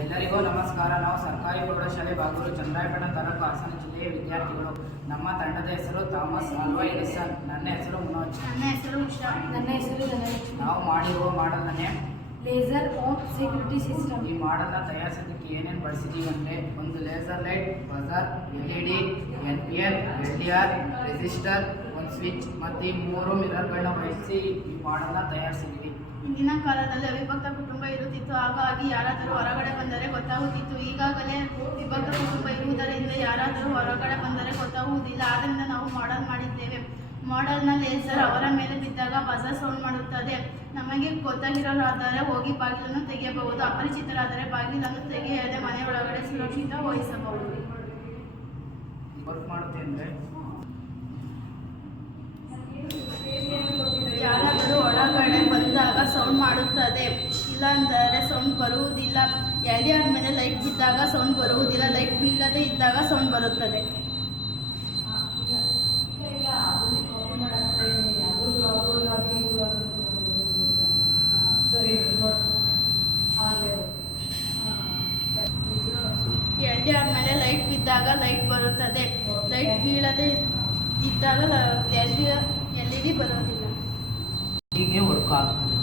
ಎಲ್ಲರಿಗೂ ನಮಸ್ಕಾರ. ನಾವು ಸರ್ಕಾರಿ ಪ್ರೌಢಶಾಲೆ ಬಾಗೂರು, ಚಂದ್ರಾಯಪಟ್ಟಣ ತಾಲೂಕು, ಹಾಸನ ಜಿಲ್ಲೆಯ ವಿದ್ಯಾರ್ಥಿಗಳು. ನಮ್ಮ ತಂಡದ ಹೆಸರು ಥಾಮಸ್ ಆಲ್ವಾ ಎಡಿಸನ್. ನನ್ನ ಹೆಸರು ಮನೋಜ್. ನನ್ನ ಹೆಸರು ಉಷಾ. ನನ್ನ ಹೆಸರು ಧನಲಕ್ಷ್ಮಿ. ನಾವು ಮಾಡಿರುವ ಮಾಡಲ್ನೇ ಲೇಸರ್ ಆಫ್ ಸೆಕ್ಯೂರಿಟಿ ಸಿಸ್ಟಮ್. ಈ ಮಾಡಲ್ನ ತಯಾರಿಸೋದಕ್ಕೆ ಏನೇನು ಬಳಸಿದೀವಿ ಅಂದರೆ, ಒಂದು laser light, buzzer, LED, NPN, LDR, resistor, ಒಂದು ಸ್ವಿಚ್ ಮತ್ತು ಈ 3 ಮಿರರ್ಗಳನ್ನ ಬಳಸಿ ಈ ಮಾಡಲ್ನ ತಯಾರಿಸಿದ್ವಿ. ಹಿಂದಿನ ಕಾಲದಲ್ಲಿ ಅವಿಭಕ್ತ ಕುಟುಂಬ ಇರುತ್ತಿತ್ತು, ಹಾಗಾಗಿ ಯಾರಾದರೂ ಹೊರಗಡೆ ಬಂದರೆ ಗೊತ್ತಾಗುತ್ತಿತ್ತು. ಈಗಾಗಲೇ ವಿಭಕ್ತ ಕುಟುಂಬ ಇರುವುದರಿಂದ ಯಾರಾದರೂ ಹೊರಗಡೆ ಬಂದರೆ ಗೊತ್ತಾಗುವುದಿಲ್ಲ. ಆದ್ದರಿಂದ ನಾವು ಮಾಡೆಲ್ ಮಾಡಿದ್ದೇವೆ. ಮಾಡೆಲ್ನ ಲೇಸರ್ ಅವರ ಮೇಲೆ ಬಿದ್ದಾಗ ಬಜರ್ ಸೌಂಡ್ ಮಾಡುತ್ತದೆ. ನಮಗೆ ಗೊತ್ತಾಗಿರೋರಾದರೆ ಹೋಗಿ ಬಾಗಿಲನ್ನು ತೆಗೆಯಬಹುದು. ಅಪರಿಚಿತರಾದರೆ ಬಾಗಿಲನ್ನು ತೆಗೆಯದೆ ಮನೆಯೊಳಗಡೆ ಸುರಕ್ಷಿತ ವಹಿಸಬಹುದು. ವರ್ಕ್ ಮಾಡುತ್ತೆ ಅಂದರೆ, ಯಾರಾದರೂ ಒಳಗಡೆ ಬಂದಾಗ ಸೌಂಡ್ ಮಾಡುತ್ತದೆ, ಇಲ್ಲಾಂದರೆ ಸೌಂಡ್ ಬರುವುದಿಲ್ಲ. LDR ಮೇಲೆ ಲೈಟ್ ಬಿದ್ದಾಗ ಸೌಂಡ್ ಬರುವುದಿಲ್ಲ, ಲೈಟ್ ಬೀಳದೆ ಇದ್ದಾಗ ಸೌಂಡ್ ಬರುತ್ತದೆ. LDR ಮೇಲೆ ಲೈಟ್ ಬಿದ್ದಾಗ ಲೈಟ್ ಬರುತ್ತದೆ, ಲೈಟ್ ಬೀಳದೆ ಇದ್ದಾಗ LED ಬರೋದಿಲ್ಲ. ಹೀಗೆ ವರ್ಕ್ ಆಗ್ತದೆ.